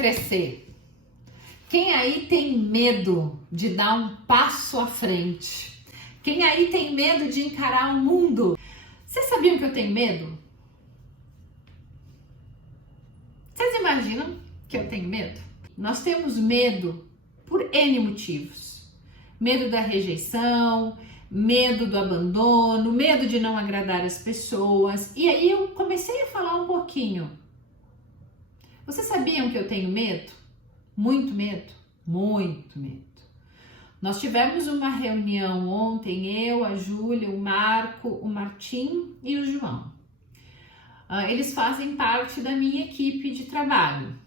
crescer? Quem aí tem medo de dar um passo à frente? Quem aí tem medo de encarar o mundo? Vocês sabiam que eu tenho medo? Vocês imaginam que eu tenho medo? Nós temos medo por N motivos. Medo da rejeição, medo do abandono, medo de não agradar as pessoas. E aí eu comecei a falar um pouquinho. Vocês sabiam que eu tenho medo? Muito medo? Muito medo. Nós tivemos uma reunião ontem, eu, a Júlia, o Marco, o Martim e o João. Eles fazem parte da minha equipe de trabalho.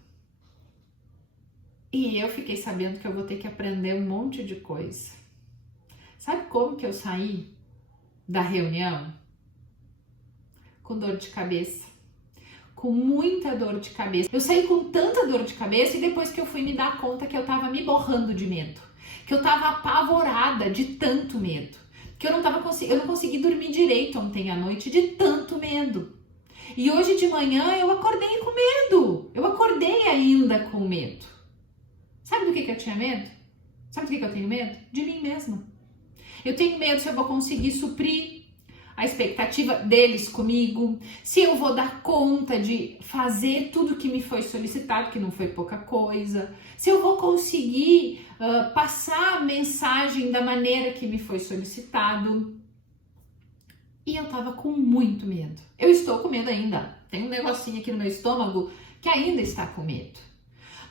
E eu fiquei sabendo que eu vou ter que aprender um monte de coisa. Sabe como que eu saí da reunião? Com dor de cabeça. Com muita dor de cabeça. Eu saí com tanta dor de cabeça e depois que eu fui me dar conta que eu tava me borrando de medo. Que eu tava apavorada de tanto medo. Que eu não consegui dormir direito ontem à noite de tanto medo. E hoje de manhã eu acordei com medo. Eu acordei ainda com medo. Sabe do que eu tinha medo? Sabe do que eu tenho medo? De mim mesma. Eu tenho medo se eu vou conseguir suprir a expectativa deles comigo, se eu vou dar conta de fazer tudo que me foi solicitado, que não foi pouca coisa, se eu vou conseguir passar a mensagem da maneira que me foi solicitado. E eu tava com muito medo. Eu estou com medo ainda. Tem um negocinho aqui no meu estômago que ainda está com medo.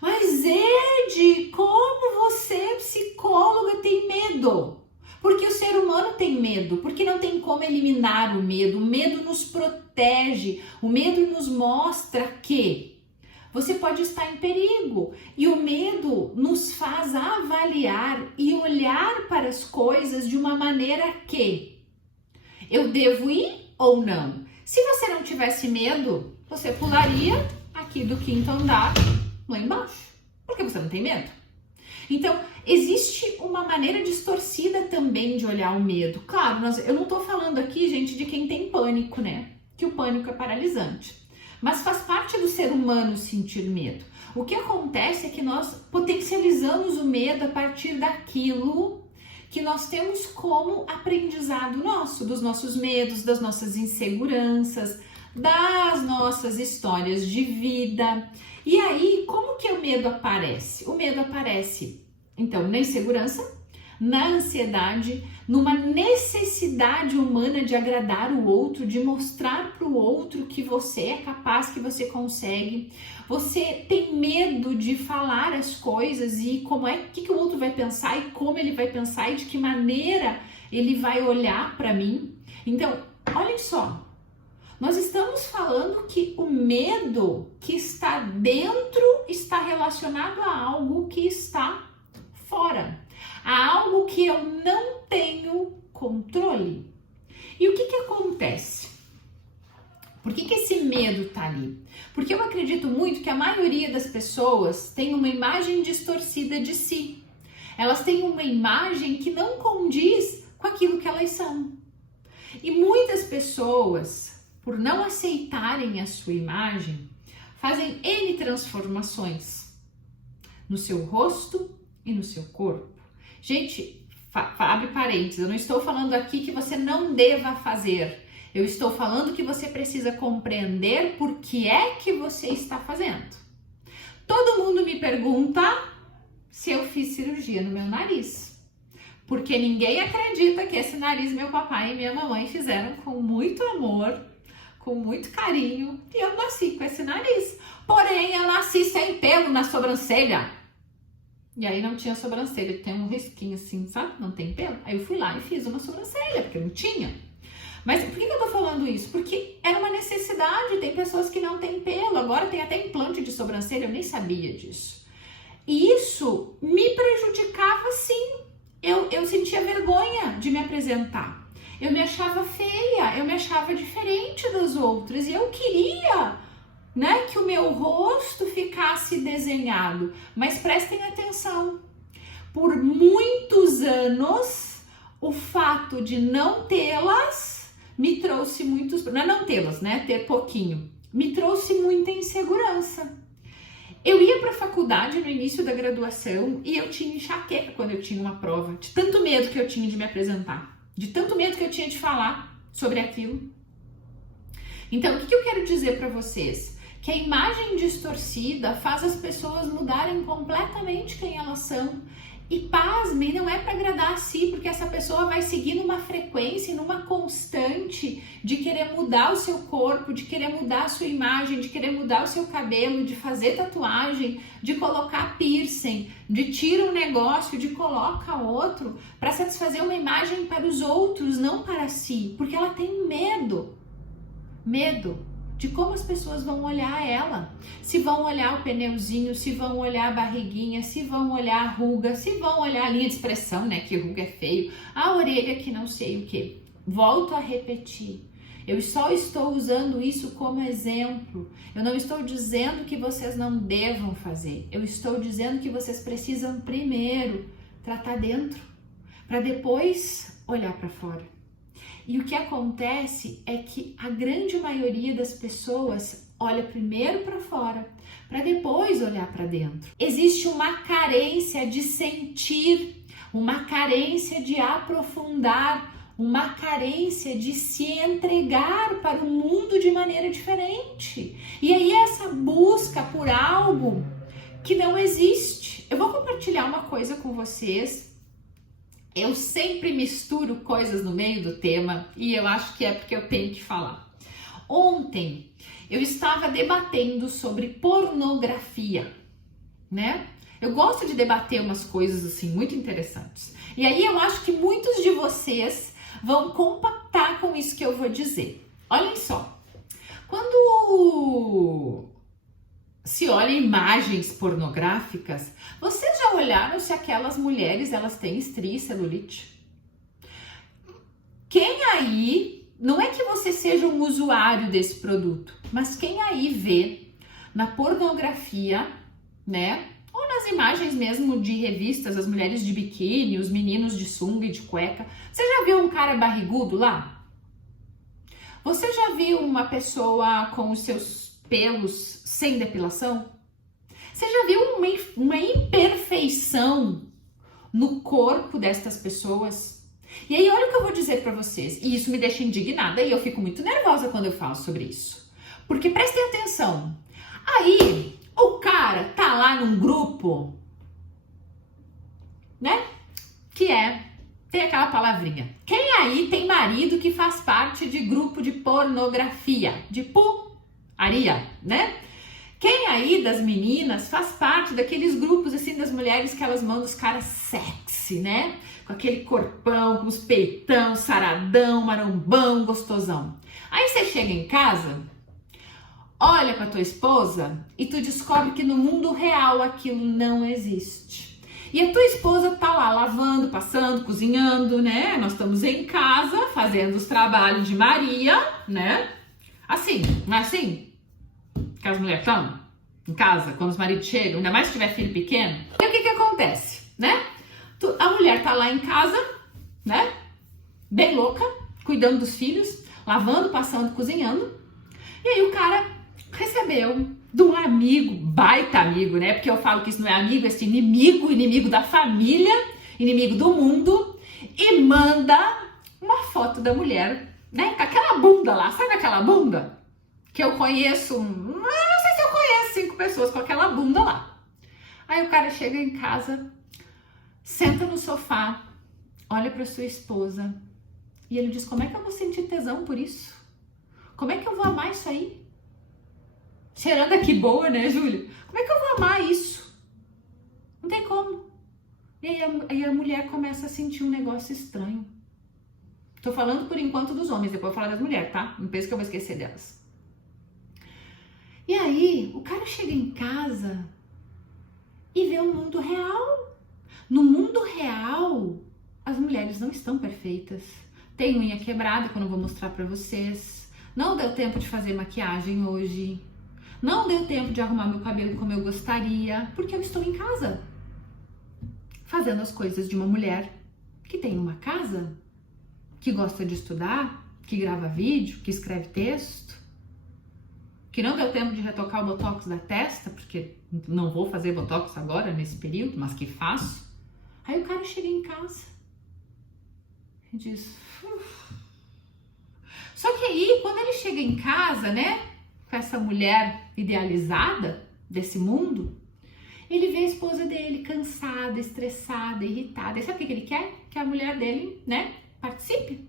Mas Ed, como você, psicóloga, tem medo? Porque o ser humano tem medo, porque não tem como eliminar o medo. O medo nos protege, o medo nos mostra que você pode estar em perigo. E o medo nos faz avaliar e olhar para as coisas de uma maneira que eu devo ir ou não. Se você não tivesse medo, você pularia aqui do 5º andar lá embaixo, porque você não tem medo. Então, existe uma maneira distorcida também de olhar o medo. Claro, eu não tô falando aqui, gente, de quem tem pânico, né? Que o pânico é paralisante. Mas faz parte do ser humano sentir medo. O que acontece é que nós potencializamos o medo a partir daquilo que nós temos como aprendizado nosso, dos nossos medos, das nossas inseguranças, das nossas histórias de vida. E aí, como que o medo aparece? O medo aparece, então, na insegurança, na ansiedade, numa necessidade humana de agradar o outro, de mostrar para o outro que você é capaz, que você consegue. Você tem medo de falar as coisas e como é, o que o outro vai pensar e como ele vai pensar e de que maneira ele vai olhar para mim. Então, olhem só. Nós estamos falando que o medo que está dentro está relacionado a algo que está fora, a algo que eu não tenho controle. E o que acontece? Por que esse medo está ali? Porque eu acredito muito que a maioria das pessoas tem uma imagem distorcida de si. Elas têm uma imagem que não condiz com aquilo que elas são. E muitas pessoas, por não aceitarem a sua imagem, fazem N transformações no seu rosto e no seu corpo. Gente, abre parênteses, eu não estou falando aqui que você não deva fazer. Eu estou falando que você precisa compreender por que é que você está fazendo. Todo mundo me pergunta se eu fiz cirurgia no meu nariz. Porque ninguém acredita que esse nariz meu papai e minha mamãe fizeram com muito amor, com muito carinho, e eu nasci com esse nariz. Porém, eu nasci sem pelo na sobrancelha. E aí não tinha sobrancelha, tem um risquinho assim, sabe? Não tem pelo. Aí eu fui lá e fiz uma sobrancelha, porque não tinha. Mas por que eu tô falando isso? Porque era uma necessidade, tem pessoas que não têm pelo, agora tem até implante de sobrancelha, eu nem sabia disso. E isso me prejudicava sim. Eu sentia vergonha de me apresentar. Eu me achava feia, eu me achava diferente das outras e eu queria, né, que o meu rosto ficasse desenhado. Mas prestem atenção, por muitos anos, o fato de não tê-las me trouxe muitos, não tê-las, né, ter pouquinho, me trouxe muita insegurança. Eu ia para a faculdade no início da graduação e eu tinha enxaqueca quando eu tinha uma prova, de tanto medo que eu tinha de me apresentar, de tanto medo que eu tinha de falar sobre aquilo. Então, o que eu quero dizer para vocês? Que a imagem distorcida faz as pessoas mudarem completamente quem elas são. E pasmem, não é para agradar a si, porque essa pessoa vai seguir numa frequência, numa constante de querer mudar o seu corpo, de querer mudar a sua imagem, de querer mudar o seu cabelo, de fazer tatuagem, de colocar piercing, de tira um negócio, de coloca outro, para satisfazer uma imagem para os outros, não para si, porque ela tem medo de como as pessoas vão olhar ela, se vão olhar o pneuzinho, se vão olhar a barriguinha, se vão olhar a ruga, se vão olhar a linha de expressão, né, que ruga é feio, a orelha que não sei o que. Volto a repetir, eu só estou usando isso como exemplo, eu não estou dizendo que vocês não devam fazer, eu estou dizendo que vocês precisam primeiro tratar dentro, para depois olhar para fora. E o que acontece é que a grande maioria das pessoas olha primeiro para fora, para depois olhar para dentro. Existe uma carência de sentir, uma carência de aprofundar, uma carência de se entregar para o mundo de maneira diferente. E aí essa busca por algo que não existe. Eu vou compartilhar uma coisa com vocês. Eu sempre misturo coisas no meio do tema e eu acho que é porque eu tenho que falar. Ontem eu estava debatendo sobre pornografia, né? Eu gosto de debater umas coisas assim muito interessantes. E aí eu acho que muitos de vocês vão compactar com isso que eu vou dizer. Olhem só, quando se olha imagens pornográficas, vocês já olharam se aquelas mulheres elas têm estria e celulite? Quem aí, não é que você seja um usuário desse produto, mas quem aí vê na pornografia, né, ou nas imagens mesmo de revistas, as mulheres de biquíni, os meninos de sunga e de cueca, você já viu um cara barrigudo lá? Você já viu uma pessoa com os seus pelos sem depilação? Você já viu uma imperfeição no corpo destas pessoas? E aí olha o que eu vou dizer para vocês, e isso me deixa indignada e eu fico muito nervosa quando eu falo sobre isso. Porque prestem atenção, aí o cara tá lá num grupo, né, tem aquela palavrinha. Quem aí tem marido que faz parte de grupo de pornografia, de putaria, né? Quem aí das meninas faz parte daqueles grupos assim das mulheres que elas mandam os caras sexy, né? Com aquele corpão, com os peitão, saradão, marombão, gostosão. Aí você chega em casa, olha pra tua esposa e tu descobre que no mundo real aquilo não existe. E a tua esposa tá lá lavando, passando, cozinhando, né? Nós estamos em casa fazendo os trabalhos de Maria, né? Assim, não é assim? Que as mulheres estão em casa, quando os maridos chegam, ainda mais se tiver filho pequeno. E o que acontece, né? A mulher tá lá em casa, né? Bem louca, cuidando dos filhos, lavando, passando, cozinhando. E aí o cara recebeu de um amigo, baita amigo, né? Porque eu falo que isso não é amigo, é esse inimigo da família, inimigo do mundo, e manda uma foto da mulher, né? Com aquela bunda lá, sabe aquela bunda? Que eu conheço, não sei se eu conheço 5 pessoas com aquela bunda lá. Aí o cara chega em casa, senta no sofá, olha para sua esposa e ele diz: como é que eu vou sentir tesão por isso? Como é que eu vou amar isso aí? Cheirando aqui boa, né, Júlia? Como é que eu vou amar isso? Não tem como. E aí a mulher começa a sentir um negócio estranho. Tô falando por enquanto dos homens, depois eu vou falar das mulheres, tá? Não penso que eu vou esquecer delas. E aí, o cara chega em casa e vê o mundo real. No mundo real, as mulheres não estão perfeitas. Tem unha quebrada, que eu não vou mostrar pra vocês. Não deu tempo de fazer maquiagem hoje. Não deu tempo de arrumar meu cabelo como eu gostaria, porque eu estou em casa. Fazendo as coisas de uma mulher que tem uma casa, que gosta de estudar, que grava vídeo, que escreve texto. que não deu tempo de retocar o botox da testa, porque não vou fazer botox agora, nesse período, mas que faço. Aí o cara chega em casa e diz... Só que aí, quando ele chega em casa, né, com essa mulher idealizada desse mundo, ele vê a esposa dele cansada, estressada, irritada. E sabe o que ele quer? Que a mulher dele, né, participe.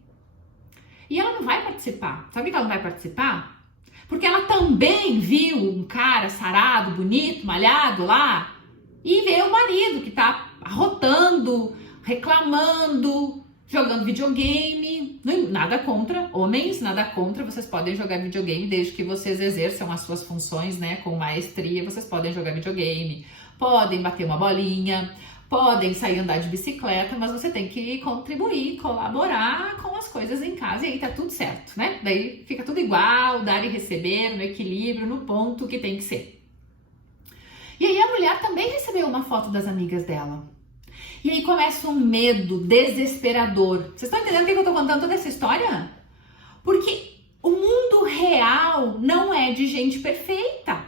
E ela não vai participar. Sabe que ela não vai participar? Porque ela também viu um cara sarado, bonito, malhado lá, e vê o marido que tá arrotando, reclamando, jogando videogame. Nada contra homens, nada contra, vocês podem jogar videogame desde que vocês exerçam as suas funções, né, com maestria. Vocês podem jogar videogame, podem bater uma bolinha, podem sair andar de bicicleta, mas você tem que contribuir, colaborar com as coisas em casa e aí tá tudo certo, né? Daí fica tudo igual, dar e receber, no equilíbrio, no ponto que tem que ser. E aí a mulher também recebeu uma foto das amigas dela. E aí começa um medo desesperador. Vocês estão entendendo o que eu tô contando toda essa história? Porque o mundo real não é de gente perfeita,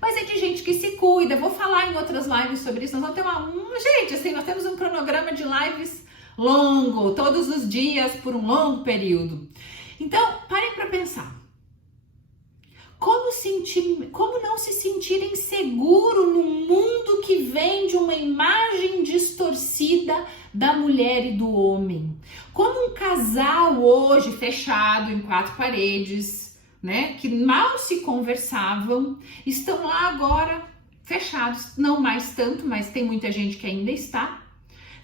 mas é de gente que se cuida. Vou falar em outras lives sobre isso. Nós vamos ter gente, assim, nós temos um cronograma de lives longo, todos os dias, por um longo período. Então, parem para pensar. Como não se sentir inseguro num mundo que vem de uma imagem distorcida da mulher e do homem? Como um casal hoje fechado em quatro paredes, né, que mal se conversavam, estão lá agora fechados, não mais tanto, mas tem muita gente que ainda está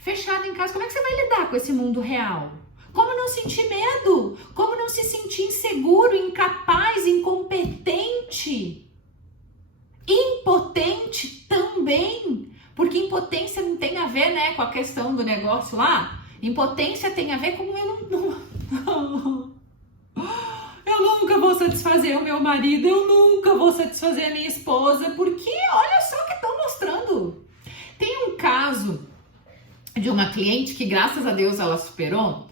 fechado em casa. Como é que você vai lidar com esse mundo real? Como não sentir medo? Como não se sentir inseguro, incapaz, incompetente? Impotente também, porque impotência não tem a ver, né, com a questão do negócio lá. Impotência tem a ver com eu nunca vou satisfazer o meu marido, eu nunca vou satisfazer a minha esposa, porque olha só o que estão mostrando. Tem um caso de uma cliente que, graças a Deus, ela superou,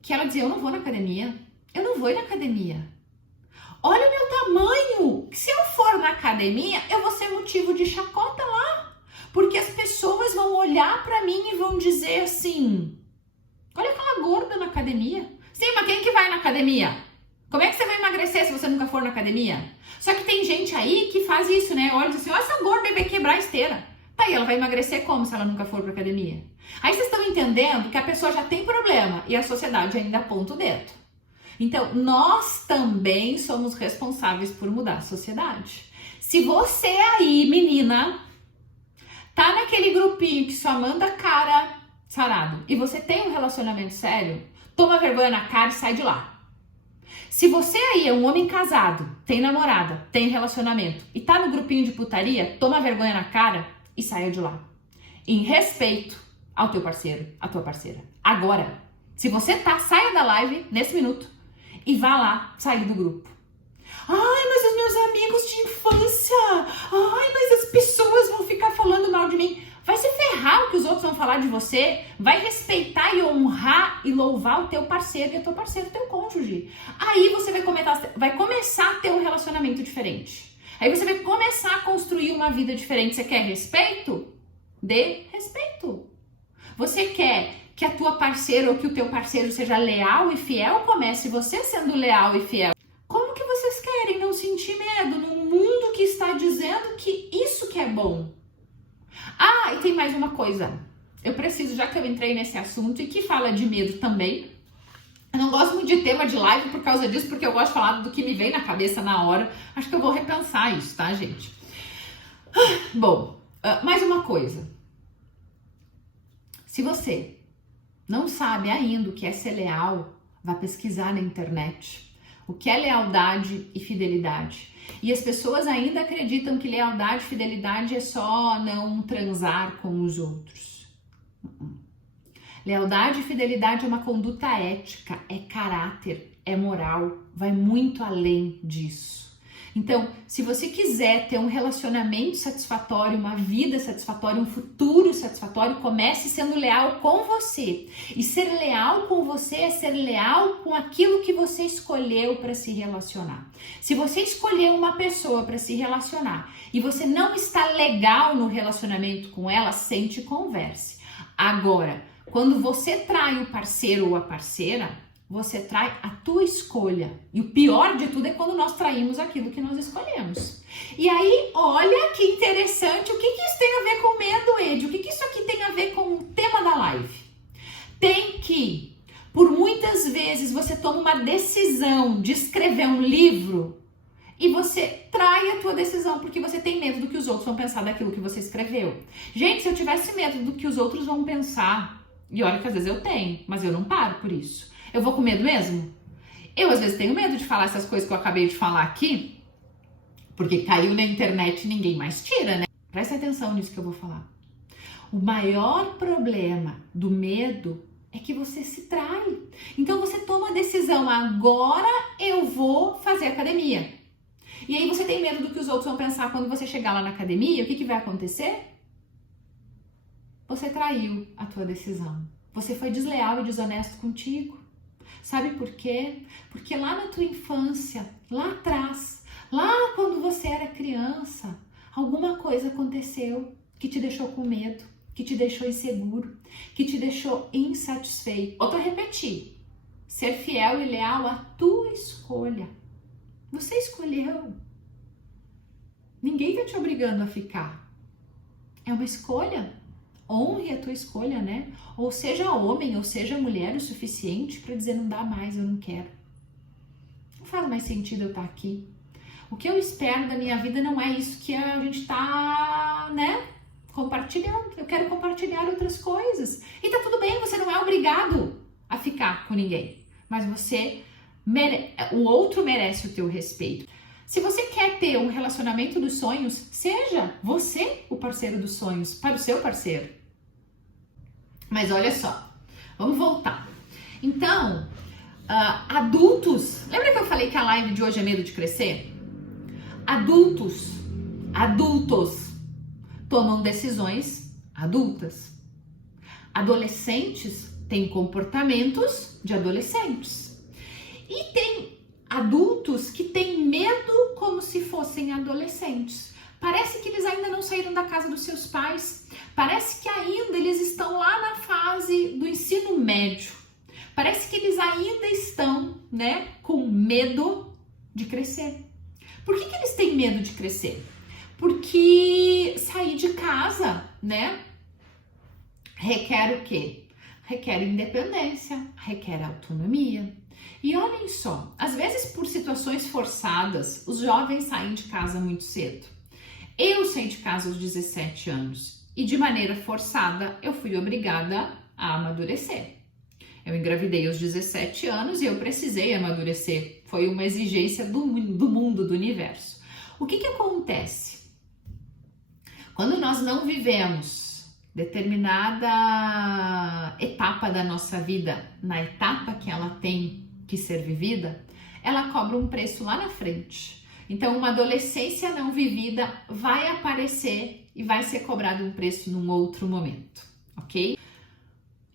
que ela dizia, eu não vou na academia, eu não vou ir na academia. Olha o meu tamanho, se eu for na academia, eu vou ser motivo de chacota lá, porque as pessoas vão olhar pra mim e vão dizer assim, olha aquela gorda na academia. Sim, mas quem que vai na academia? Como é que você vai emagrecer se você nunca for na academia? Só que tem gente aí que faz isso, né? Olha assim, olha essa gorda vai quebrar a esteira. Tá aí, ela vai emagrecer como se ela nunca for pra academia? Aí vocês estão entendendo que a pessoa já tem problema e a sociedade ainda aponta o dedo. Então, nós também somos responsáveis por mudar a sociedade. Se você aí, menina, tá naquele grupinho que só manda cara sarado e você tem um relacionamento sério, toma vergonha na cara e sai de lá. Se você aí é um homem casado, tem namorada, tem relacionamento e tá no grupinho de putaria, toma vergonha na cara e saia de lá. Em respeito ao teu parceiro, à tua parceira. Agora, se você tá, saia da live nesse minuto e vá lá sair do grupo. Ai, mas os meus amigos de infância, ai, mas as pessoas vão ficar falando mal de mim. Vai se ferrar o que os outros vão falar de você, vai respeitar e honrar e louvar o teu parceiro e a tua parceira, o teu cônjuge. Aí você vai começar a ter um relacionamento diferente. Aí você vai começar a construir uma vida diferente. Você quer respeito? Dê respeito. Você quer que a tua parceira ou que o teu parceiro seja leal e fiel? Comece você sendo leal e fiel. Como que vocês querem não sentir medo num mundo que está dizendo que isso que é bom? Ah, e tem mais uma coisa. Eu preciso, já que eu entrei nesse assunto e que fala de medo também. Eu não gosto muito de tema de live por causa disso, porque eu gosto de falar do que me vem na cabeça na hora. Acho que eu vou repensar isso, tá, gente? Bom, mais uma coisa. Se você não sabe ainda o que é ser leal, vá pesquisar na internet. O que é lealdade e fidelidade? E as pessoas ainda acreditam que lealdade e fidelidade é só não transar com os outros. Lealdade e fidelidade é uma conduta ética, é caráter, é moral, vai muito além disso. Então, se você quiser ter um relacionamento satisfatório, uma vida satisfatória, um futuro satisfatório, comece sendo leal com você. E ser leal com você é ser leal com aquilo que você escolheu para se relacionar. Se você escolheu uma pessoa para se relacionar e você não está legal no relacionamento com ela, sente e converse. Agora, quando você trai o parceiro ou a parceira, você trai a tua escolha. E o pior de tudo é quando nós traímos aquilo que nós escolhemos. E aí, olha que interessante, o que isso tem a ver com medo, Ed? O que isso aqui tem a ver com o tema da live? Tem que, por muitas vezes, você toma uma decisão de escrever um livro e você trai a tua decisão porque você tem medo do que os outros vão pensar daquilo que você escreveu. Gente, se eu tivesse medo do que os outros vão pensar, e olha que às vezes eu tenho, mas eu não paro por isso. Eu vou com medo mesmo? Eu às vezes tenho medo de falar essas coisas que eu acabei de falar aqui, porque caiu na internet e ninguém mais tira, né? Presta atenção nisso que eu vou falar. O maior problema do medo é que você se trai. Então você toma a decisão, agora eu vou fazer academia. E aí você tem medo do que os outros vão pensar quando você chegar lá na academia, o que vai acontecer? Você traiu a tua decisão. Você foi desleal e desonesto contigo. Sabe por quê? Porque lá na tua infância, lá atrás, lá quando você era criança, alguma coisa aconteceu que te deixou com medo, que te deixou inseguro, que te deixou insatisfeito. Volto a repetir, ser fiel e leal à tua escolha. Você escolheu. Ninguém está te obrigando a ficar. É uma escolha. Honre a tua escolha, né? Ou seja homem, ou seja mulher o suficiente para dizer não dá mais, eu não quero. Não faz mais sentido eu estar aqui. O que eu espero da minha vida não é isso que a gente tá, né, compartilhando. Eu quero compartilhar outras coisas. E tá tudo bem, você não é obrigado a ficar com ninguém. Mas o outro merece o teu respeito. Se você quer ter um relacionamento dos sonhos, seja você o parceiro dos sonhos para o seu parceiro. Mas olha só, vamos voltar. Então, adultos, lembra que eu falei que a live de hoje é medo de crescer? Adultos tomam decisões adultas. Adolescentes têm comportamentos de adolescentes. E tem adultos que têm medo como se fossem adolescentes. Parece que eles ainda não saíram da casa dos seus pais. Parece que ainda eles estão lá na fase do ensino médio. Parece que eles ainda estão, né, com medo de crescer. Por que eles têm medo de crescer? Porque sair de casa, né, requer o quê? Requer independência, requer autonomia. E olhem só, às vezes por situações forçadas, os jovens saem de casa muito cedo. Eu saí de casa aos 17 anos e de maneira forçada eu fui obrigada a amadurecer. Eu engravidei aos 17 anos e eu precisei amadurecer. Foi uma exigência do mundo, do universo. O que acontece? Quando nós não vivemos determinada etapa da nossa vida, na etapa que ela tem que ser vivida, ela cobra um preço lá na frente. Então, uma adolescência não vivida vai aparecer e vai ser cobrado um preço num outro momento, ok?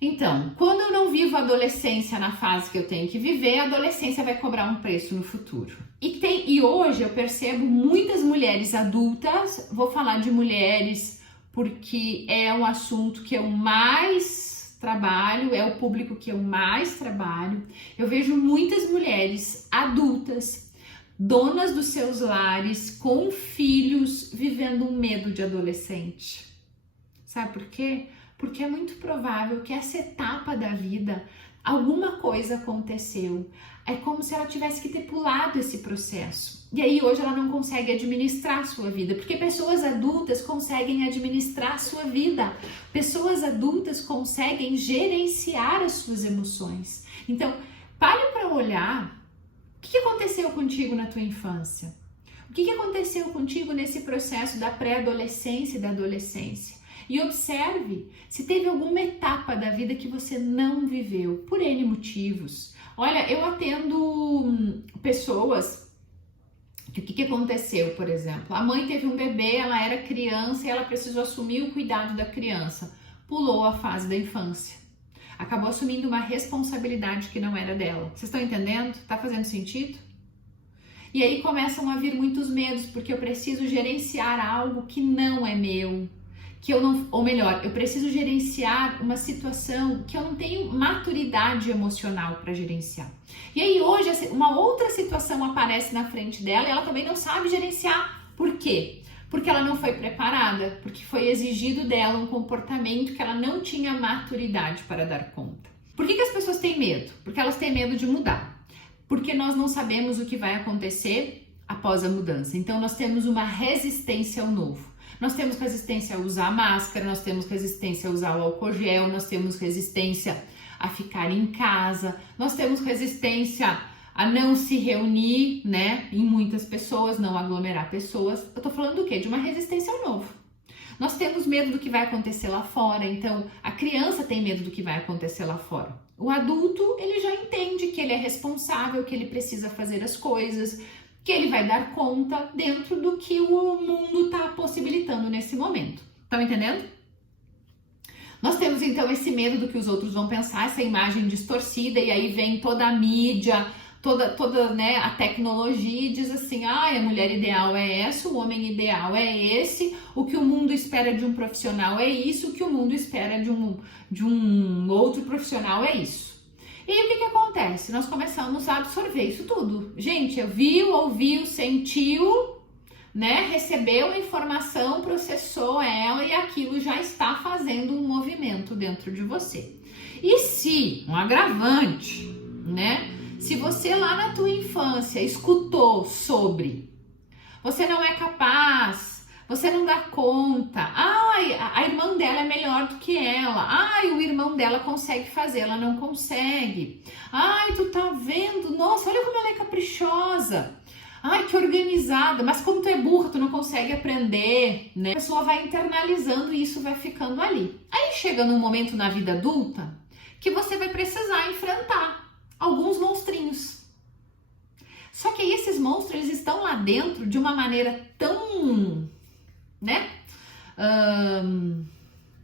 Então, quando eu não vivo a adolescência na fase que eu tenho que viver, a adolescência vai cobrar um preço no futuro. E hoje eu percebo muitas mulheres adultas, vou falar de mulheres porque é um assunto que eu mais trabalho, é o público que eu mais trabalho. Eu vejo muitas mulheres adultas, donas dos seus lares, com filhos, vivendo um medo de adolescente. Sabe por quê? Porque é muito provável que essa etapa da vida, alguma coisa aconteceu. É como se ela tivesse que ter pulado esse processo. E aí hoje ela não consegue administrar a sua vida, porque pessoas adultas conseguem administrar a sua vida. Pessoas adultas conseguem gerenciar as suas emoções. Então, pare para olhar. O que aconteceu contigo na tua infância? O que aconteceu contigo nesse processo da pré-adolescência e da adolescência? E observe se teve alguma etapa da vida que você não viveu, por N motivos. Olha, eu atendo pessoas O que aconteceu, por exemplo? A mãe teve um bebê, ela era criança e ela precisou assumir o cuidado da criança. Pulou a fase da infância. Acabou assumindo uma responsabilidade que não era dela. Vocês estão entendendo? Tá fazendo sentido? E aí começam a vir muitos medos, porque eu preciso gerenciar algo que não é meu. Que eu não, ou melhor, eu preciso gerenciar uma situação que eu não tenho maturidade emocional para gerenciar. E aí hoje uma outra situação aparece na frente dela e ela também não sabe gerenciar. Por quê? Porque ela não foi preparada, porque foi exigido dela um comportamento que ela não tinha maturidade para dar conta. Por que as pessoas têm medo? Porque elas têm medo de mudar. Porque nós não sabemos o que vai acontecer após a mudança. Então nós temos uma resistência ao novo. Nós temos resistência a usar máscara, nós temos resistência a usar o álcool gel, nós temos resistência a ficar em casa, nós temos resistência a não se reunir, né, em muitas pessoas, não aglomerar pessoas. Eu tô falando do quê? De uma resistência ao novo. Nós temos medo do que vai acontecer lá fora, então a criança tem medo do que vai acontecer lá fora. O adulto, ele já entende que ele é responsável, que ele precisa fazer as coisas, que ele vai dar conta dentro do que o mundo está possibilitando nesse momento. Estão entendendo? Nós temos então esse medo do que os outros vão pensar, essa imagem distorcida, e aí vem toda a mídia, toda né, a tecnologia e diz assim, a mulher ideal é essa, o homem ideal é esse, o que o mundo espera de um profissional é isso, o que o mundo espera de um outro profissional é isso. E aí o que acontece? Nós começamos a absorver isso tudo. Gente, viu, ouviu, sentiu, né? Recebeu a informação, processou ela e aquilo já está fazendo um movimento dentro de você. E se, um agravante, né? Se você lá na tua infância escutou sobre você não é capaz, você não dá conta, a irmã dela é melhor do que ela, o irmão dela consegue fazer, ela não consegue, tu tá vendo, nossa, olha como ela é caprichosa, que organizada, mas como tu é burra, tu não consegue aprender, né? A pessoa vai internalizando e isso vai ficando ali. Aí chega num momento na vida adulta que você vai precisar enfrentar alguns monstrinhos. Só que aí esses monstros, eles estão lá dentro de uma maneira tão, né,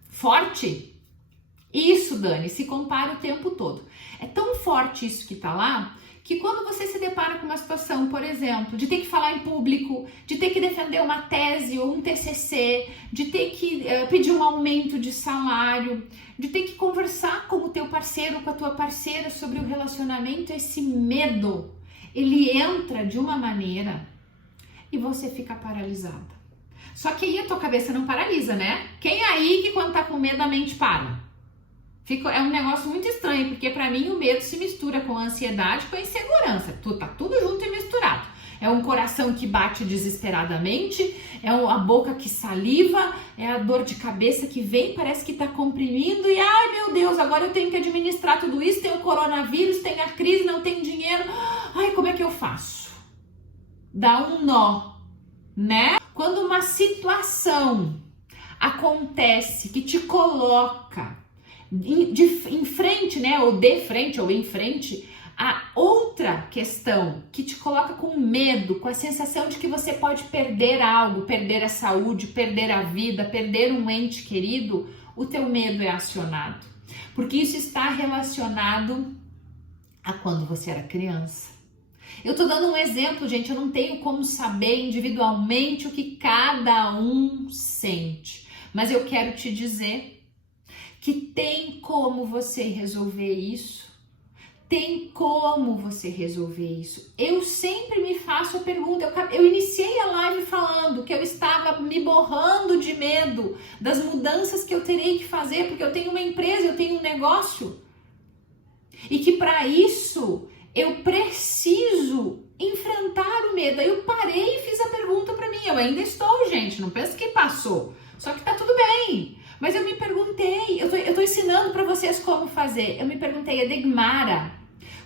forte. Isso, Dani, se compara o tempo todo. É tão forte isso que tá lá, que quando você se depara com uma situação, por exemplo, de ter que falar em público, de ter que defender uma tese ou um TCC, de ter que pedir um aumento de salário, de ter que conversar com o teu parceiro, com a tua parceira sobre o relacionamento, esse medo, ele entra de uma maneira e você fica paralisada. Só que aí a tua cabeça não paralisa, né? Quem aí que quando tá com medo a mente para? É um negócio muito estranho, porque pra mim o medo se mistura com a ansiedade, com a insegurança. Tá tudo junto e misturado. É um coração que bate desesperadamente, é a boca que saliva, é a dor de cabeça que vem, parece que tá comprimindo e ai meu Deus, agora eu tenho que administrar tudo isso, tem o coronavírus, tem a crise, não tem dinheiro. Ai, como é que eu faço? Dá um nó, né? Quando uma situação acontece que te coloca em frente, né, ou de frente ou em frente a outra questão que te coloca com medo, com a sensação de que você pode perder algo, perder a saúde, perder a vida, perder um ente querido, o teu medo é acionado. Porque isso está relacionado a quando você era criança. Eu tô dando um exemplo, gente, eu não tenho como saber individualmente o que cada um sente, mas eu quero te dizer que tem como você resolver isso, tem como você resolver isso. Eu sempre me faço a pergunta, eu iniciei a live falando que eu estava me borrando de medo das mudanças que eu terei que fazer, porque eu tenho uma empresa, eu tenho um negócio, e que para isso eu preciso enfrentar o medo. Aí eu parei e fiz a pergunta para mim, eu ainda estou, gente, não pensa que passou, só que tá tudo bem. Mas eu me perguntei, eu tô ensinando para vocês como fazer. Eu me perguntei, Edegmara,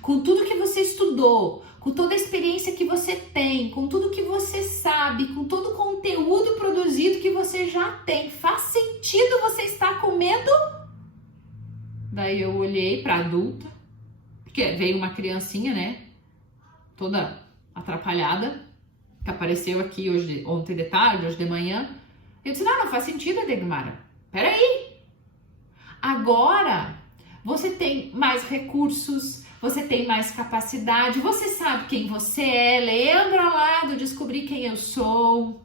com tudo que você estudou, com toda a experiência que você tem, com tudo que você sabe, com todo o conteúdo produzido que você já tem, faz sentido você estar com medo? Daí eu olhei para adulta, porque veio uma criancinha, né, toda atrapalhada, que apareceu aqui hoje, ontem de tarde, hoje de manhã. Eu disse, não faz sentido, Edegmara. Peraí. Agora, você tem mais recursos, você tem mais capacidade, você sabe quem você é, lembra lá do Descobrir Quem Eu Sou.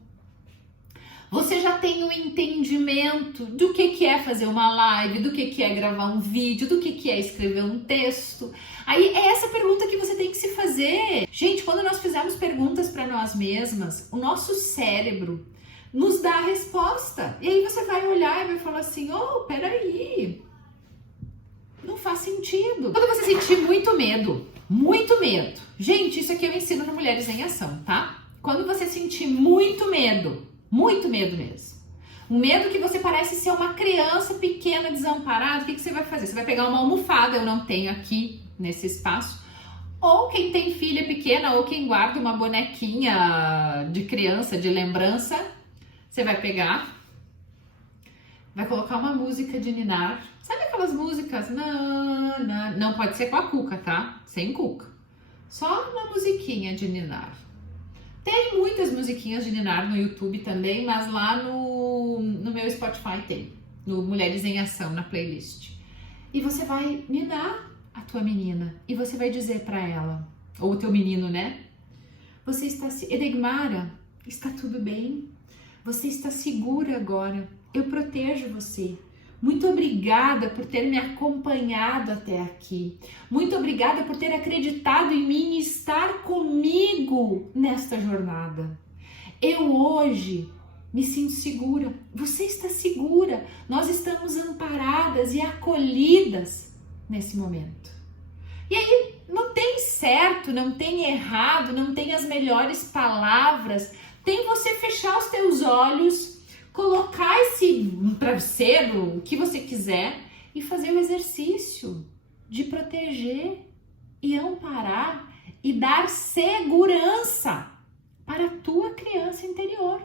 Você já tem um entendimento do que é fazer uma live, do que é gravar um vídeo, do que é escrever um texto. Aí é essa pergunta que você tem que se fazer. Gente, quando nós fizermos perguntas para nós mesmas, o nosso cérebro nos dá a resposta. E aí você vai olhar e vai falar assim, peraí, não faz sentido. Quando você sentir muito medo, gente, isso aqui eu ensino no Mulheres em Ação, tá? Quando você sentir muito medo mesmo, um medo que você parece ser uma criança pequena, desamparada, o que você vai fazer? Você vai pegar uma almofada, eu não tenho aqui nesse espaço, ou quem tem filha pequena, ou quem guarda uma bonequinha de criança, de lembrança, você vai pegar, vai colocar uma música de ninar. Sabe aquelas músicas? Não pode ser com a Cuca, tá? Sem Cuca. Só uma musiquinha de ninar. Tem muitas musiquinhas de ninar no YouTube também, mas lá no meu Spotify tem. No Mulheres em Ação, na playlist. E você vai ninar a tua menina. E você vai dizer pra ela, ou o teu menino, né? Você está... Edegmara, está tudo bem? Você está segura agora. Eu protejo você. Muito obrigada por ter me acompanhado até aqui. Muito obrigada por ter acreditado em mim e estar comigo nesta jornada. Eu hoje me sinto segura. Você está segura. Nós estamos amparadas e acolhidas nesse momento. E aí não tem certo, não tem errado, não tem as melhores palavras. Tem você fechar os teus olhos, colocar esse travesseiro, o que você quiser, e fazer o exercício de proteger e amparar e dar segurança para a tua criança interior.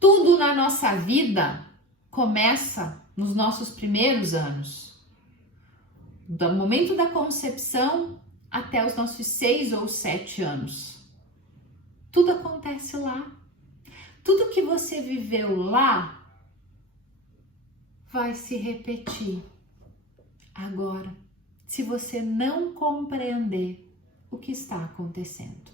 Tudo na nossa vida começa nos nossos primeiros anos. Do momento da concepção até os nossos 6 ou 7 anos. Tudo acontece lá. Tudo que você viveu lá vai se repetir agora, se você não compreender o que está acontecendo.